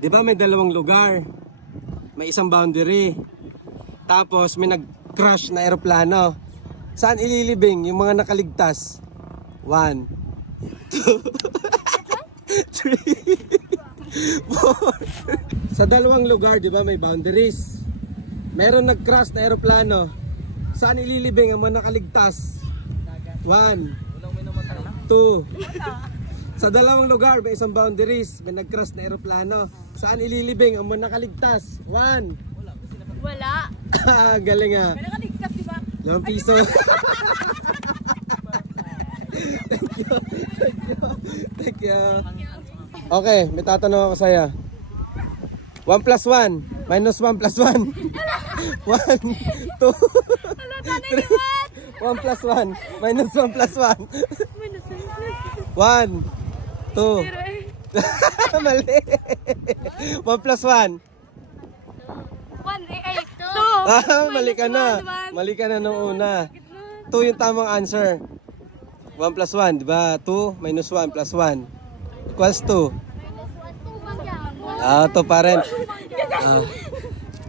Di ba may dalawang lugar? May isang boundary. Tapos may nag-crash na eroplano. Saan ililibing yung mga nakaligtas? 1, 2, 3, 4. Sa dalawang lugar, di ba may boundaries? Meron nag-crash na eroplano. Saan ililibing ang mga nakaligtas? 1, 2. Sa dalawang lugar, may isang boundaries. May nag-crash na eroplano. Saan ililibing ang mga nakaligtas? 1. Wala. Galing ah. May nakaligtas, diba? 2 piso. Thank you. Thank you. Thank you. Okay, may tatanong ako sa'yo. 1 plus 1 minus 1 plus 1. 1, 2, 3. 1 plus 1 minus 1 plus 1. 1, 2. Mali. 1 plus 1. 2. Mali ka na. Mali ka na nung una. 2 yung tamang answer. 1 plus 1, di ba? 2 minus 1 plus 1 equals 2. 2 pa rin.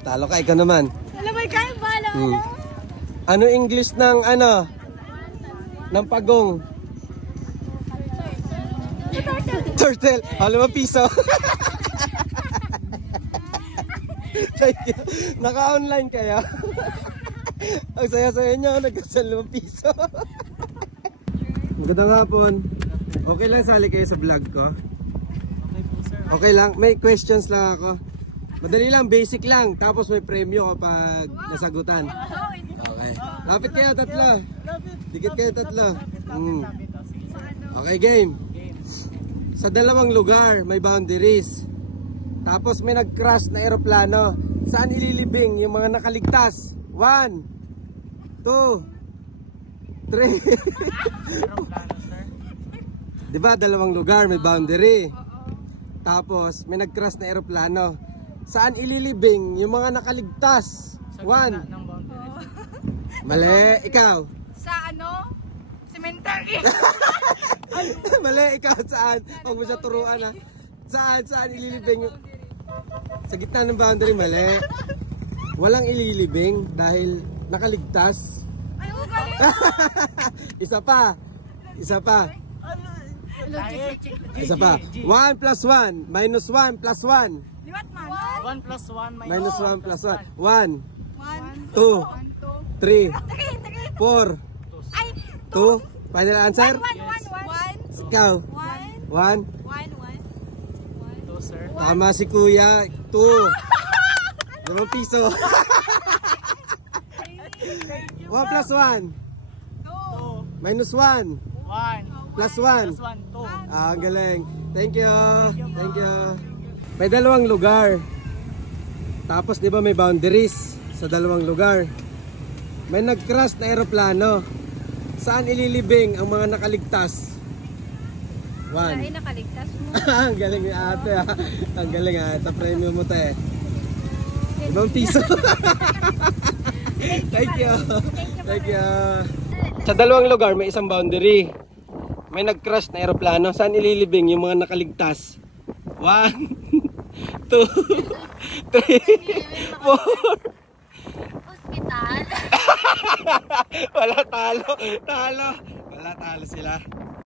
Talo ka, ikaw naman. Alam mo, ikaw bala. Ano English ng ano? Ng pagong? Turtle. Alam mo, piso. Thank you. Naka-online kaya? Ang saya-saya nyo, nagkasal 5 piso. Magandang hapon. Okay lang sali kayo sa vlog ko? Okay lang, may questions lang ako. Madali lang, basic lang. Tapos may premyo kapag nasagutan. Okay. Lapit kayo, tatlo. Dikit kayo, tatlo. Okay, game. Sa dalawang lugar, may boundaries. Tapos may nag-crash na eroplano. Saan ililibing yung mga nakaligtas? 1, 2, 3. Diba, dalawang lugar, may boundary. Tapos, may nag-crash na eroplano. Saan ililibing yung mga nakaligtas? 1. Mali, ikaw. Sa ano? Cemetery. Mali, ikaw saan? Huwag mo siya turuan ha. Saan ililibing? Sa gitna ng boundary, mali. Walang ililibing dahil nakaligtas. Isa pa. Isa pa. Isa pa. 1 plus 1 minus 1 plus 1. 1 plus 1 minus 1 plus 1. 1, 2, 3, 4, 2. Final answer? 1. Ikaw? 1. 1. 2, sir. Tama si kuya. 2. 2 piso. 1 plus 1 2. minus 1 1. plus 1. Plus 1, 2. Ang galing. Thank you. Thank you. May dalawang lugar. Tapos di ba may boundaries sa dalawang lugar. May nag-crash na eroplano. Saan ililibing ang mga nakaligtas? 1. Ay, nakaligtas mo. Ang galing ni ate ha. Ang galing ha. Ito premium mo te. 5 piso. Thank you. Thank you. Sa dalawang lugar may isang boundary. May nag-crash na eroplano. Saan ililibing yung mga nakaligtas? 1, 2, 3, 4. Hospital. Wala, talo. Talo. Wala, talo sila.